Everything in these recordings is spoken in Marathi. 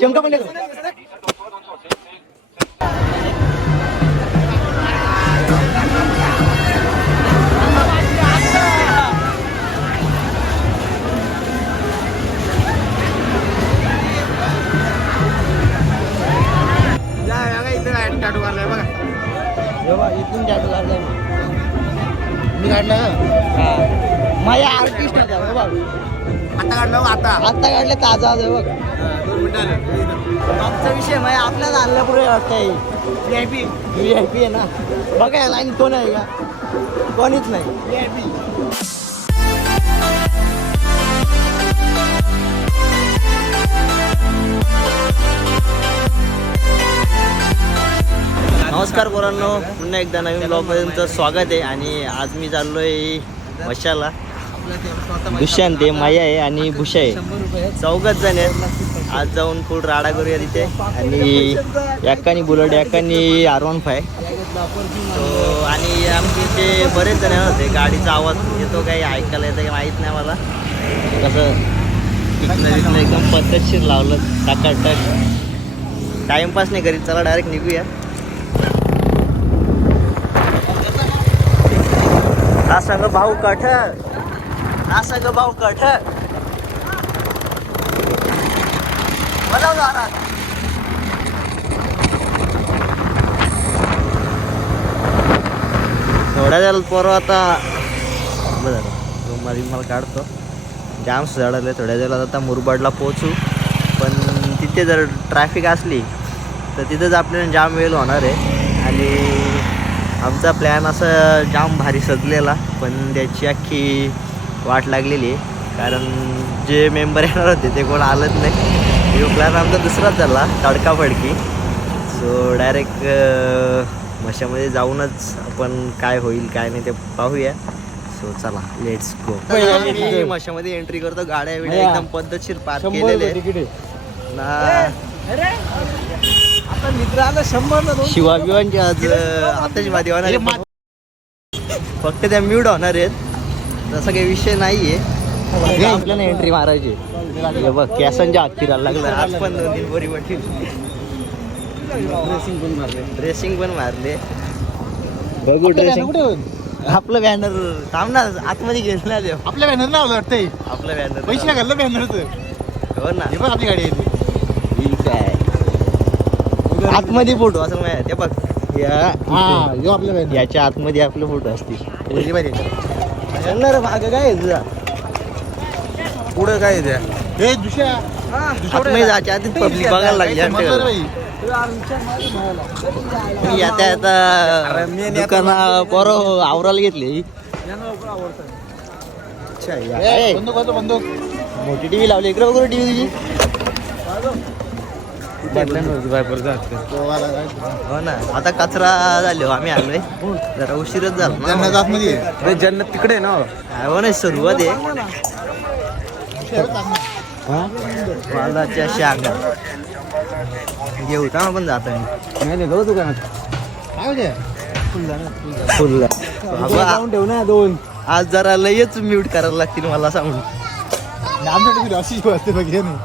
चमका पण इथून टॅटू काढलाय मी काढला माझ्या आर्टिस्ट होता बघ आता काढलं आता काढलं ताजा आहे बघ 2 मिनिटं आमचा विषय म्हणजे आपल्याला आणला पुढे वाटतंय VIP आहे ना बघा लाईन कोण आहे का कोणीच नाही VIP नमस्कार पोरांनो, पुन्हा एकदा नवीन ब्लॉगपर्यंत स्वागत आहे. आणि आज मी चाललोय मशाला. दुष्यंत आहे, माया आहे आणि भूषा आहे, 4 जण आहेत. आज जाऊन फुल राडा करूया तिथे. आणि याकानी बुलेट, याकानी R15 तो. आणि आमचे ते बरेच जण होते. गाडीचा आवाज येतो काही ऐकायला येतं काही माहीत नाही मला. कसं इथलं एकदम पद्धतशीर लावलं टाकाटक. टाइमपास नाही करीत, चला डायरेक्ट निघूया. असं भाऊ कठ, असं भाऊ कठ थोड्या वेळात पोरं आता मला काढतो. जाम झाडाले थोड्या वेळात आता मुरबाडला पोहोचू. पण तिथे जर ट्रॅफिक असली तर तिथंच आपल्याला जाम वेळ होणार आहे. आणि आमचा प्लॅन असं जाम भारी सजलेला, पण त्याची अख्खी वाट लागलेली आहे. कारण जे मेंबर येणार होते ते कोण आलंच नाही. तो प्लॅन आमचा दुसराच झाला, तडकाफडकी. सो डायरेक्ट मशामध्ये जाऊनच आपण काय होईल काय नाही ते पाहूया. सो चला लेट्स गो. मशामध्ये एंट्री करतो. गाड्या बिड्या एकदम पद्धतशीर पार्क केलेले ना. शिवा बिवांची आज आताची होणार आहे, फक्त त्या म्यूट होणार आहेत. तसा काही विषय नाहीये. आपल्याला एंट्री मारायची. बघ कॅसांच्या हात फिरायला लागलं. आज पण 2-3 बोरी वाटतील. ड्रेसिंग पण मारले. बघू ड्रेसिंग. आपलं बॅनर थांब ना, आतमध्ये घेऊन ना देव. आपल्या बॅनर नाव वाटतंय. आपलं बॅनर पैसे घाललं बॅनरचं. हो ना, हे पण आपली गाडी आहे. ठीक आहे. आतमध्ये फोटो असं माहिती ते बघ. याच्या आतमध्ये आपले फोटो असतील. भाग काय तुझा पुढं काय द्या हे दुसऱ्या आतमध्ये जायच्या आधी पब्लिक बघायला लागली. आता दुकाना पोरं आवराला घेतली. बंदूक मोठी टीव्ही लावली. इकडे वगैरे टीव्ही हो ना. आता कचरा झालो आम्ही आलोय. जरा उशीरच झाला. जन्नत तिकडे ना हो ना, सुरुवात आहे. वालाच्या शांगा घेऊ का आपण जाता. नाही जाऊ दुकानात काय फुल ठेव ना 2. आज जरा लयच म्यूट करायला लागतील मला सांगून. आमच्याकडे अशी वाटते बघ. हे नाही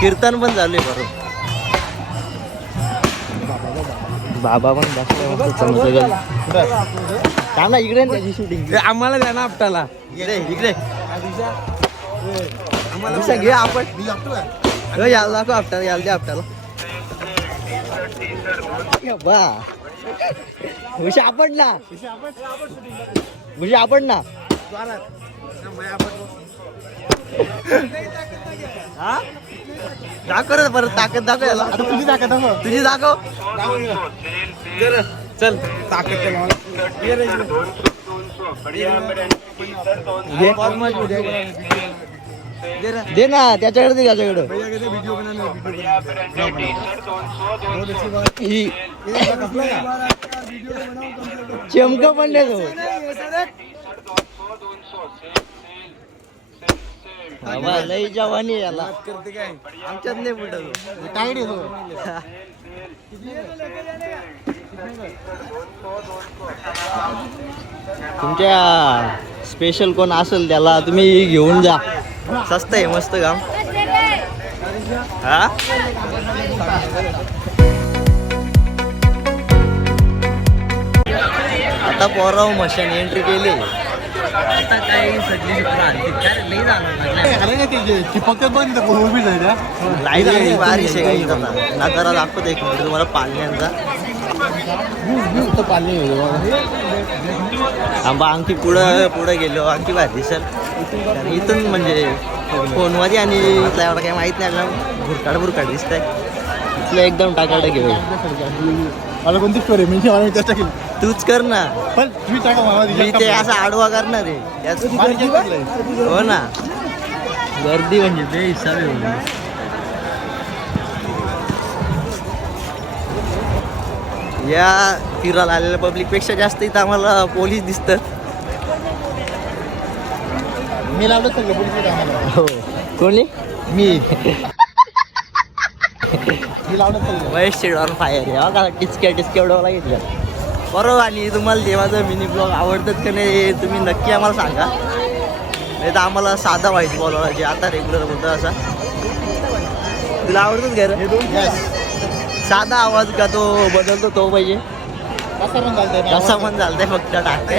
कीर्तन पण झाले बरोबर. बाबा पण ना इकडे त्याची शूटिंग. आम्हाला द्या ना आपटाला. इकडे घे आपण. यायला दाखव आपटाला. यायला द्या आपटाला. बा हुशा आपण ना, हुशा आपण ना. हा दाखव परत ताकद दाखव. याला आता तुझी ताकद तुझी दाखव. चल ताकद दे ना त्याच्याकडे. दे त्याच्याकडे. चमका पण देतो. बाबा लई जवानी याला. आमच्यात नाही बुडत. टाईट येतो. तुमच्या स्पेशल कोण असेल त्याला तुम्ही घेऊन जा. स्वस्त आहे मस्त काम हा. आता पोराव मशीन एंट्री केली. आता काय सगळी चिपकत बघ उभी जायला लाईट बारिश आहे काही नजारा दाखवतो एक मिनिट तुम्हाला पालण्यांचा. पाणी आंबा अंकी पुढं गेलो अंकी बाहेर दिसल इथून म्हणजे फोनमध्ये आणि इथला एवढा काही माहित नाही ना भुरकाड दिसतंय इथलं एकदम टाकाटा घेऊ. मला कोणती स्टोरी मी चेष्टा केली तूच कर ना पण तुम्ही टाका मला मी ते असं आडवा करणार आहे. हो ना गर्दी म्हणजे बेहिसाब आहे. या फिरायला आलेल्या पब्लिक पेक्षा जास्त इथं आम्हाला पोलीस दिसतात. मी लावलं सगळं पोलीस आम्हाला. हो कोणी मी मी लावलं सगळं महेश शेड ऑन फायर आहे का टिचक्या उडवायला घेतलं बरोबर. आणि तुम्हाला ते माझं मिनी ब्लॉग आवडतात का नाही तुम्ही नक्की आम्हाला सांगा. नाही तर आम्हाला साधा व्हायचं बोलायला जे आता रेग्युलर बोलतो असा. तुला आवडतोच घर साधा आवाज का तो बदलतो तो पाहिजे कसा पण चालतंय फक्त टाकते.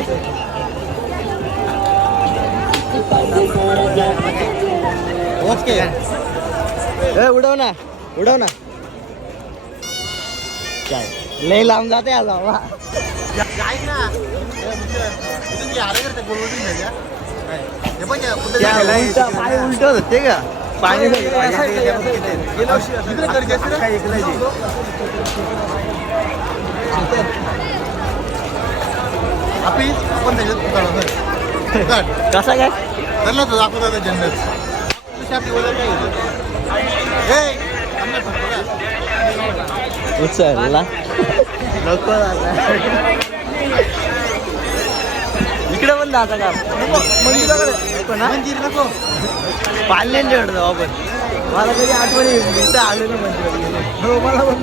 ओके उडव ना काय लय लांब जाते आला पाय उलट होते का पाणी कसा काय धरला तो दाखवता जन्नत उचलला नको इकडे पण जाता का मंदिर नको पाल्यांच्या कडे जाऊ आपण. मला कधी आठवण इथं आलो ना मंदिरात. हो मला पण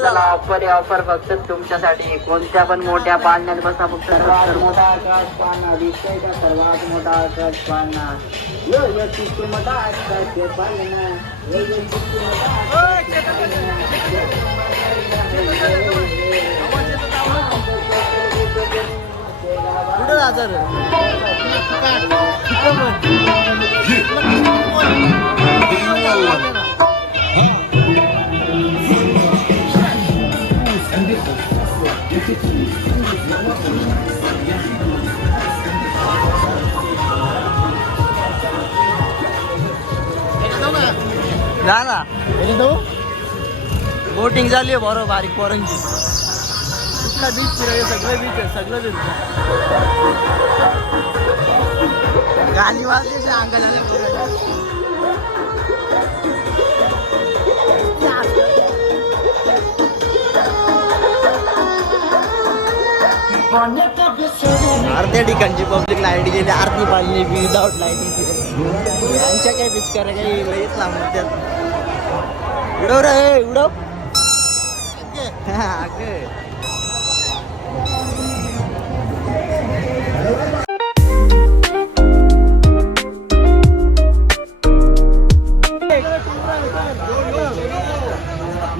चला ऑफर फक्त तुमच्यासाठी. कोणत्या पण मोठ्या पाळण्यात बसा फक्त मोठा आकाश पाळणा दिसतंय सर्वात मोठा आकाश पाळणा. मोठा आकाश पाळणा कुठं जायचं रे? जा ना बोटिंग झाली आहे बरोबर बारीक पोरांची. कुठला बीच फिरायचं सगळं बीच आहे सगळं बीच गाणी वाजली अंगाला. अर्ध्या ठिकाणची पब्लिक लाईट गेली आरती पाडली विदाउट लाईटिंग. यांच्या काय पिचकाऱ्या काही लईच लांब त्यात. उडव रे उडव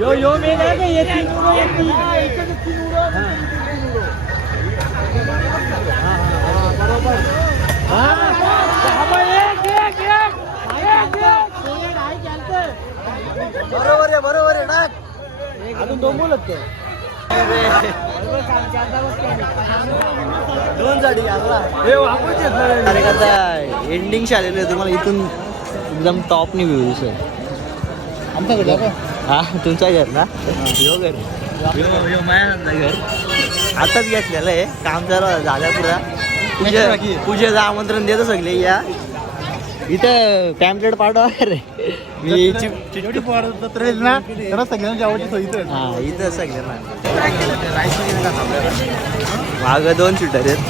यो मी नाही येते बरोबर आहे टाक अजून दोन बोलत ते दोन साठी अरे कसा एंडिंग आलेलं आहे तुम्हाला इथून एकदम टॉपनी व्ह्यू दिसेल. आमच्याकडे हा तुमचं घर ना यो घर माझ्या घर आताच घेतलेलं आहे. काम झालं पुरा पूजेचं आमंत्रण देतो सगळे या. इथं पॅम्पलेट पाठवा रे मी ना तर सगळ्यांची आवडची हा इथं सगळ्यांना मागं दोन शूटर आहेत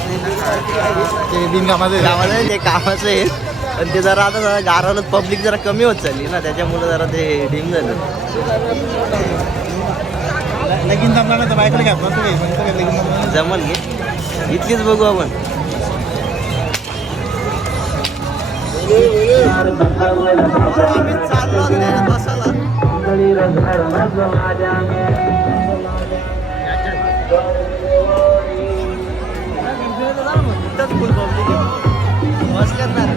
ते बिनकामाचं ते कामाचं आहे. पण ते जरा आता जरा गाराला पब्लिक जरा कमी होत चालली ना त्याच्यामुळे जरा ते डिम झालं. लगीन जमला ना तर बायकडे घ्या बसू काही म्हणजे काय लगीन जमलं नाही. जमल घे इथलीच बघू आपण आम्ही चाललो बसायला फुल पब्लिक बस करणार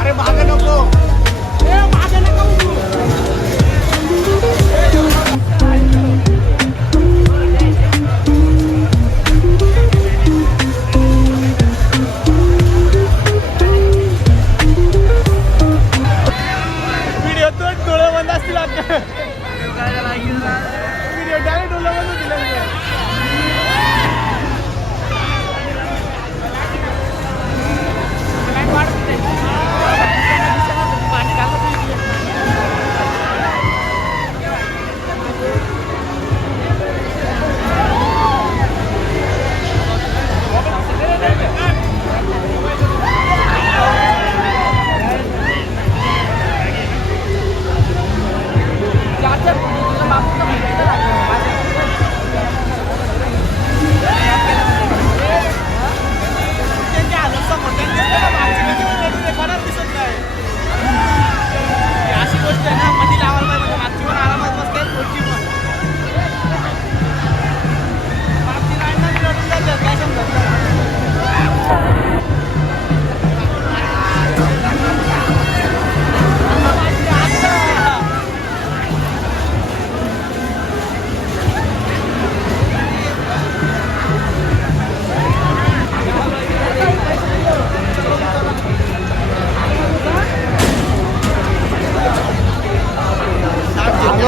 अरे मागे नको व्हिडिओ तो डोळे बंद असतील आता व्हिडिओ डायरेक्ट डोळे बंद दिले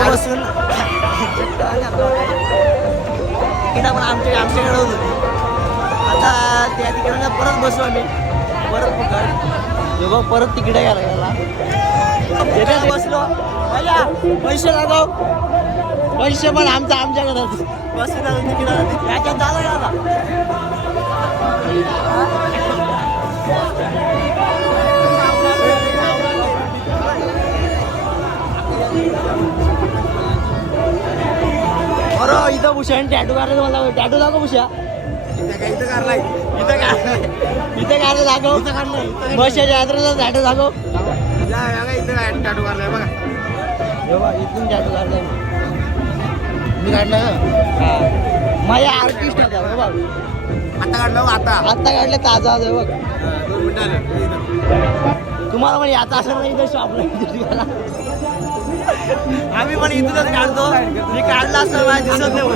बसून तिकीट आपण आमच्याकडे होती आता त्या तिकिटांना परत बसू आम्ही परत पकड बघ परत तिकीट घ्यायला गेला त्याच्यात बसलो भैया पैसे लागव पैसे पण आमच्याकडे बसून तिकीट याच्यात झालं का आता अरे इथं भुषा टॅटू काढायचं मला टॅटू दाखव भुषा इथं काढलाय इथे काढलं दाखव बसच्या यात्रेचा टॅटू दाखव इथं टॅटू काढलाय बघा इथून टॅटू काढलाय मी काढलं माझ्या आर्टिस्ट होता बघ आता काढलं आता काढले ताजा आहे बघ 2 मिनिटं आले तुम्हाला पण याचा असं नाही तर शॉपला आम्ही पण इथूनच काढतो मी काढला असता माझ्या दिसत नाही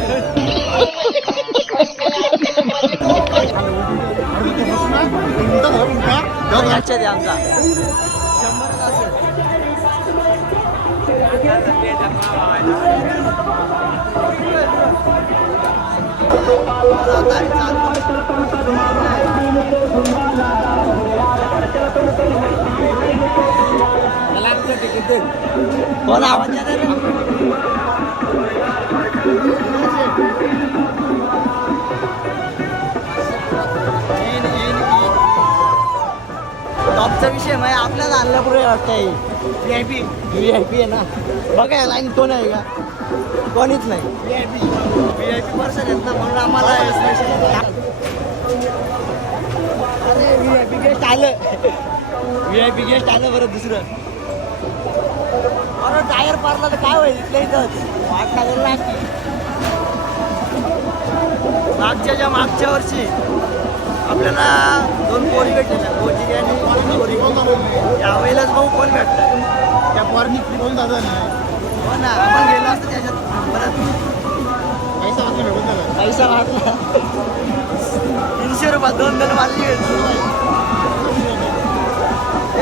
लक्षात आहे आमचा 100 असेल कोण आवाज येणार टॉपचा विषय म्हणजे आपल्याला आणला पुढे वाटतंय व्हीआयपी आहे ना बघा या लाईन कोण आहे का कोणीच नाही व्हीआयपी पर्सन आहेत ना म्हणून आम्हाला अरे व्हीआयपी गेस्ट आलं बरं दुसरं अरे टायर पारला तर काय होईल इथल्या इथंच वाट लागला मागच्या वर्षी आपल्याला 2 पोरी भेटल्या पोरी आणि पोरी यावेळेलाच भाऊ कोण भेटलं त्या पोरनी कोण दादा हो ना आपण गेलो असतो त्याच्यात परत पैसा वाचला भेटून झाला पैसा वाटला 300 रुपये 2 मारली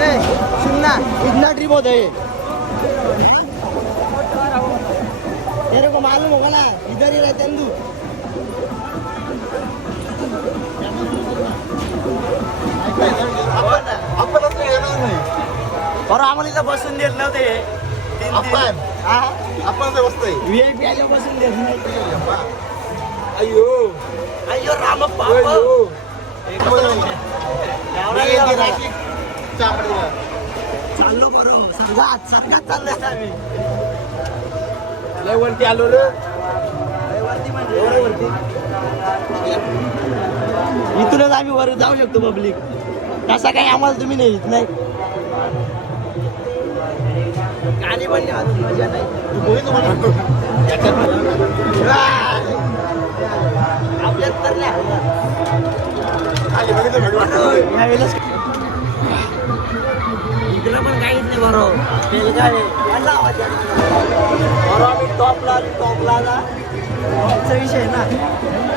ए सुनना इतना ट्रिप होता है तेरे को मालूम होगा ना इधर ही रहते हैं तू आपण असं येणार नाही बरं आम्हाला इथं बसून देत नव्हते आपण हा आपण असं बसतोय VIP आल्या बसून देत नाही अयो अय्यो राम बाप चाललो बरोबर सरगात चाललोय आम्ही लय वरती आलो रे वरती म्हणजे इथूनच आम्ही वर जाऊ शकतो पब्लिक तसा काही आम्हाला तुम्ही नाही येत नाही गाणी पण नाही वाजत, मजा नाही तू बोलतो मला आपल्यात तर नाही खाली बघितलं भगवान यावेळेलाच इकडं पण काहीच नाही बरोबर बेलगाव आहे याला आवाज आहे. बरोबर आम्ही टॉपला टॉपचा विषय ना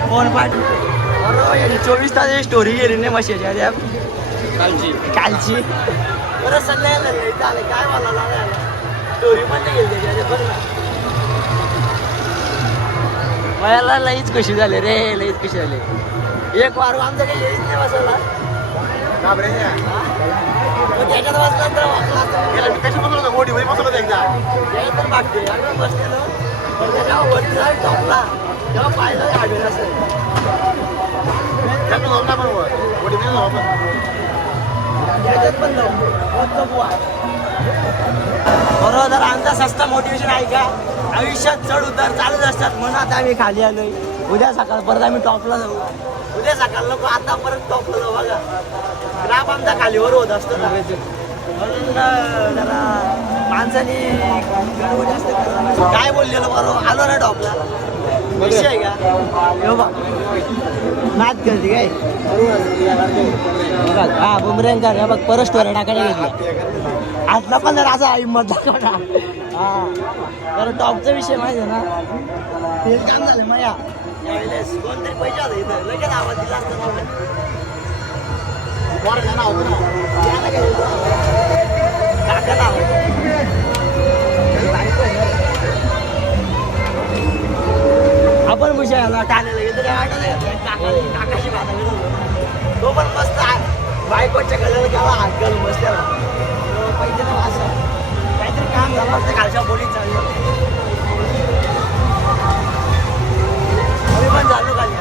फोन पाठ बरोबर याची 24 तास स्टोरी गेली नाही मशाच्या त्या कालची बरं सगळ्याला झालं काय मला स्टोरी पण नाही गेली त्याच्या बघ ना मला लईच कशी झाली रे लईच कशी झाली एक वार आमचं काही येईच नाही बसवला मग त्याच्यात बसला तर वाचला कशी बसवलं होतं मोठी मध्ये बसवलं होतं एकदा तर मागते आम्ही बसलेलो पण त्याच्या वरती जाऊन टॉपला तेव्हा पाहिलं आढळलं असेल त्याचं जाऊ ना बरोबर मोठी मध्ये जाऊ आपण त्याच्यात पण जाऊ बरोबर जर आमचा सस्ता मोटिवेशन आहे का आयुष्यात चढ उतार चालूच असतात म्हणून आता आम्ही खाली आलोय उद्या सकाळ परत आम्ही टॉपला जाऊ उद्या सकाळ नको आता परत टॉपला जाऊ बघा ग्राफ आमचा खालीवर होत असतो ना म्हणून जरा माणसाने गडबड जास्त करायला काय बोललेलं बरोबर आलो ना टॉपला विषय आहे का हो बा नाच करते काय हा बुमरेंग कर बघ परत स्टोरी टाकायला घेतली आतला पण जर असा हिंमत दाखवला हा तर टॉपचा विषय माहिती आहे ना तेच काम झालं मग यावेळेस कोणतरी पैसे आले इथं लगेच आवाज दिला असता ना वर जाणं होतं ना याला काय काकाला आवाज आपण मुशाला टाळलेलं येतं काय वाटत नाही काकाशी भाता तो पण मस्त आहे बायकोच्या कलर केला हात घालून बसल्याला पाहिजे ना असं काहीतरी काम झालं असतं खालच्या बोलीत चाललं आम्ही पण झालो खाली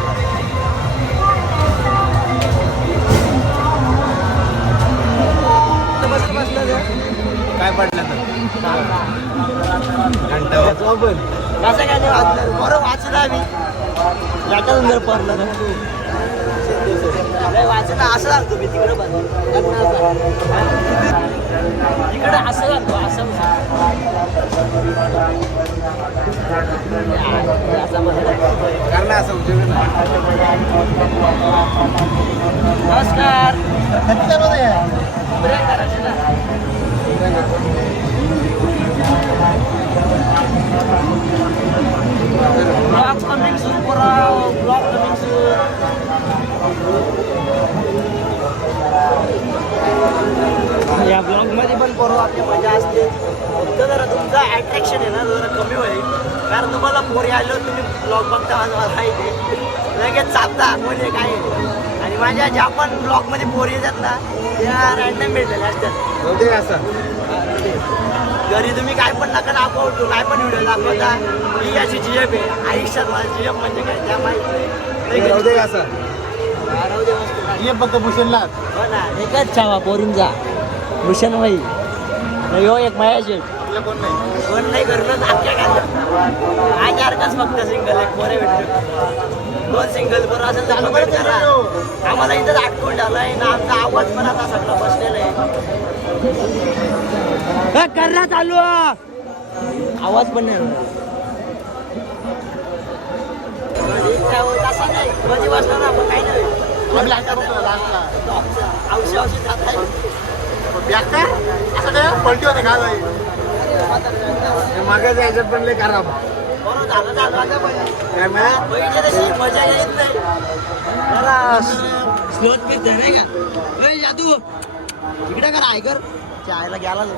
बसलं काय पडलं तर घंटा पण कसं काय नाही वाचलं बरं वाचलं आम्ही याच्यातून जर पडलं तर वाचलं असं सांगतो मी तिकडं पण तिकडं असं सांगतो असं कारण असं उद्योग नमस्कार ब्लॉग कमिंग सून पुरा ब्लॉग कमिंग सून या ब्लॉगमध्ये पण पोरं आपली मजा असते फक्त जरा तुमचं अट्रॅक्शन आहे ना जरा कमी होईल कारण तुम्हाला पोरी आलो तुम्ही ब्लॉग बघता माझा माहिती लगेच चालता म्हणजे काय आणि माझ्या ज्या पण ब्लॉगमध्ये पोरी येतात ना त्या रॅन्डम भेटलेल्या असतात होते असं घरी तुम्ही काय पण नका दाखवतो काय पण व्हिडिओ दाखवता ही अशी जीएफ आहे आयुष्यात माझी जीएफ म्हणजे काय त्या माहिती राहू दे असं राहू दे मस्त ये फक्त भूषणला हो ना एकच छावा पोरींचा भूषण भाई यो एक महेश आपलं कोण नाही कोण नाही करणं अख्ख्या घालतं आज अर्काच फक्त सिंगल एक पोरे भेटतो दोन सिंगल बरं असेल तर comment करा आम्हाला इथं आटकून झालाय ना आमचा आवाज पण आता सगळं बसलेला आहे करला चालू आवाज पण नाही असं नाही मध्ये बसलो ना आपण काही नाही आम्ही लास्टला बसलो लास्टला औषध औषध खात आहे बॅग का असं काय पलटी होते का बाई मागे जायचं पण लय खराब बरोबर झालं झालं आता काय मग पहिले तशी मजा येत नाही जरा स्लोत फिरते नाही का जादू इकडे कर ऐकर चायला गेला तो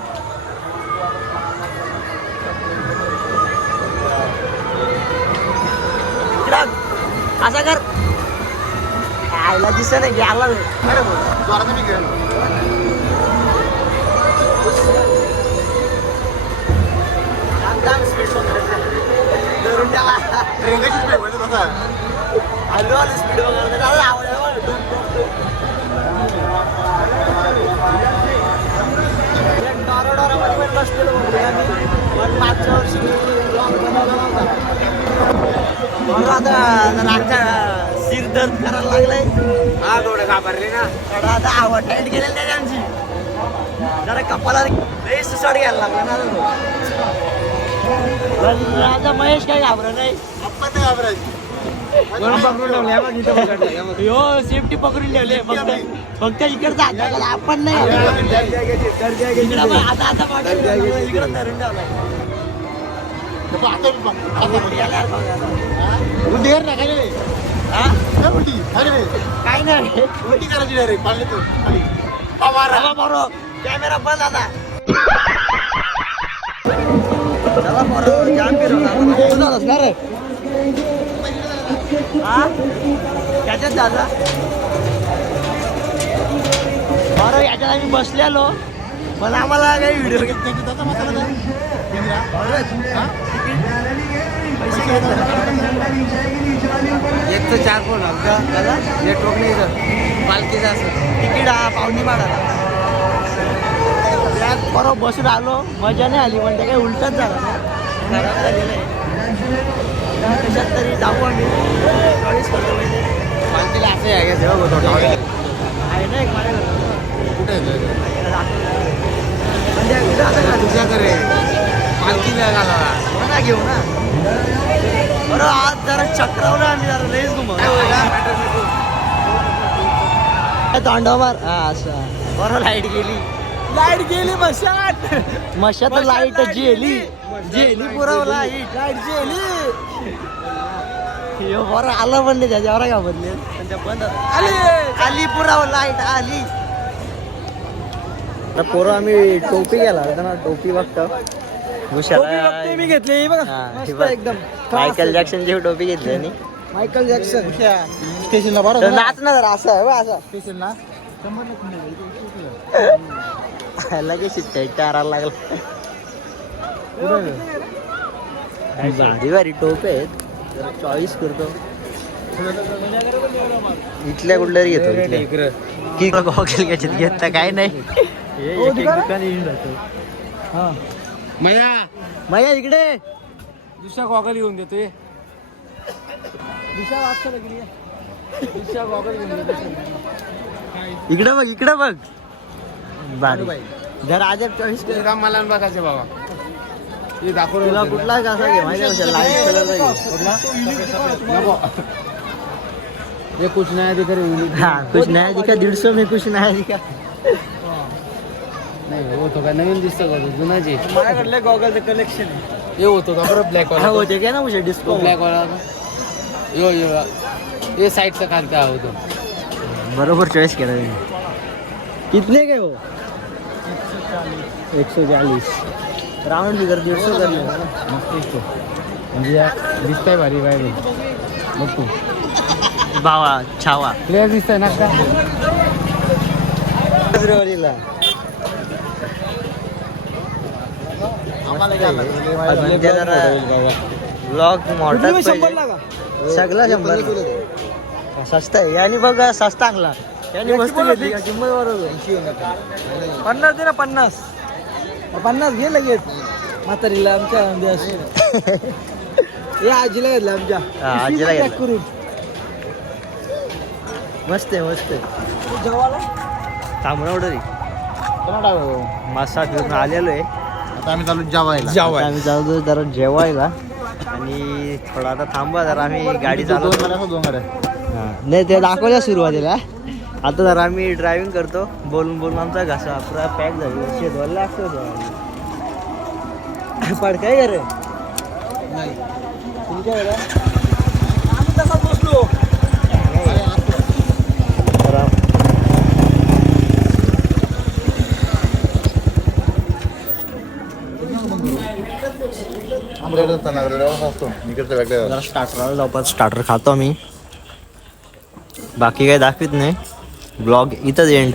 इकडं असा कर आयला दिसत नाही गेला अरे जोरात मी गेलो ट्रेन कशी स्पीड म्हणजे तसा स्पीड वगैरे डोरामध्ये पण बसलेलो होतो आम्ही. पण मागच्या वर्षी vlog बनवला नव्हता. म्हणून आता जरा आमच्या सिर दर्द करायला लागलाय. हा थोडं घाबरले ना. थोडा आता आवड टाईट गेलेली त्याची आमची. जरा कपाला लई सुसाट घ्यायला लागला ना आता तो. पण आता महेश काही घाबरत नाही. आपण नाही घाबरायची. यो सेफ्टी पकडून ठेवले फक्त इकडचा हात आपण नाही इकडं बघ, आता पाठवलं इकडं धरून ठेवलाय. आता बघ. उलटी कर ना काय नाही. हा? कर उलटी. काय नाही. काय नाही उलटी करायची डायरेक्ट पाण्यातून खाली. चला बरो कॅमेरा बंद आता. चला बरो जाम फिरवणार हा त्याच्यात दादा बरं याच्यात आम्ही बसलेलो पण आम्हाला काही व्हिडिओ त्याचा मसाला काय? एक तर 4 फोन आमचा नेटवर्क नाही सर पालखीचा असं तिकीट हा पावणी मारायला त्यात बरोबर बसून आलो मजा नाही आली पण ते काही उलटच झालं ना खराब झालेलं आहे. त्याच्यात तरी जाऊ आम्ही चॉईस करतो म्हणजे पालखीला असं आहे का जेव्हा होतो आहे ना एक माझ्या कुठे म्हणजे तुझ्याकडे पालखी घाला हो ना घेऊ ना बरं आज जरा चक्रावलं आम्ही जरा रेस तांडवमार हा असं बरं लाईट गेली मशात लाईट जेली पुरव लाईट यो बरं आलं म्हणले त्याच्यावर का बदले बंद आली पुराव लाईट आली. पोरं आम्ही टोपी गेला ना टोपी बघतो मी घेतली एकदम मायकल जॅक्सनची टोपी घेतली आणि मायकल जॅक्सन स्टेशनला तर बरं नाच ना जरा असं आहे बा असं स्टेशनला लगेच शिट्ट्या चारायला लागला भारी भारी टोपे आहेत जरा चॉईस करतो इथल्या कुठल्या घेतो इथल्या की गॉगल घ्यायचे घेत तर काय नाही दुकान येऊन जातो मया इकडे दुसरा गॉगल घेऊन देतोय इकडे बघ भारी जरा अजब चॉईस कर राम मला बघायचे बाबा हे दाखव तुला कुठला कसा घे माहिती लाईट कलरचा घे ये कुछ नया दिख रही हाँ कुछ नया दिखा 150 में कुछ नया दिखा नाही होतो का नवीन दिसतं का जुनाची माझ्याकडले गॉगलचं कलेक्शन आहे. हे होतो का बरं ब्लॅक हाँ वाला होते क्या ना मुझे डिस्को ब्लॅक वाला यो ये साईडचा खालचा होतो बरोबर चॉईस केला मी कितने के हो 140 राउंड फिगर 150 कर लेना मस्त म्हणजे दिसतंय भारी बाहेर बघ तू बावा छावा क्लिअर दिसतंय ना का गजरेवालीला अजून ते जरा ब्लॉग मोठाच पाहिजे सगळा शंभर सस्ता आहे यानी बघ सस्ता आणला यानी वस्तू घेतली का किंमत बरोबर 50 दे ना 50 घे लगेच म्हातारीला आमच्या हे आजीला घेतलं आमच्या हा, आजीला पिशवी पण घेतलं. pack करून मस्त आहे जेवायला थांबणं ऑर्डर मासा फिरून आलेलो आहे आता आम्ही चालू जेवायला आता आम्ही चालतो जरा जेवायला आणि थोडा आता थांबा जरा आम्ही गाडी चालवतो दोन गाड्या हा. नाही ते दाखवल्या सुरुवातीला आता जरा आम्ही ड्रायव्हिंग करतो बोलून आमचा घसा पुरा पॅक झाली शेतवायला असतो पडकाय रे नाही तुमच्या आम्ही तसा बसलो जरा स्टार्टरला जाऊ स्टार्टर खातो मी बाकी काही दाखवित नाही ब्लॉग इथंच एंड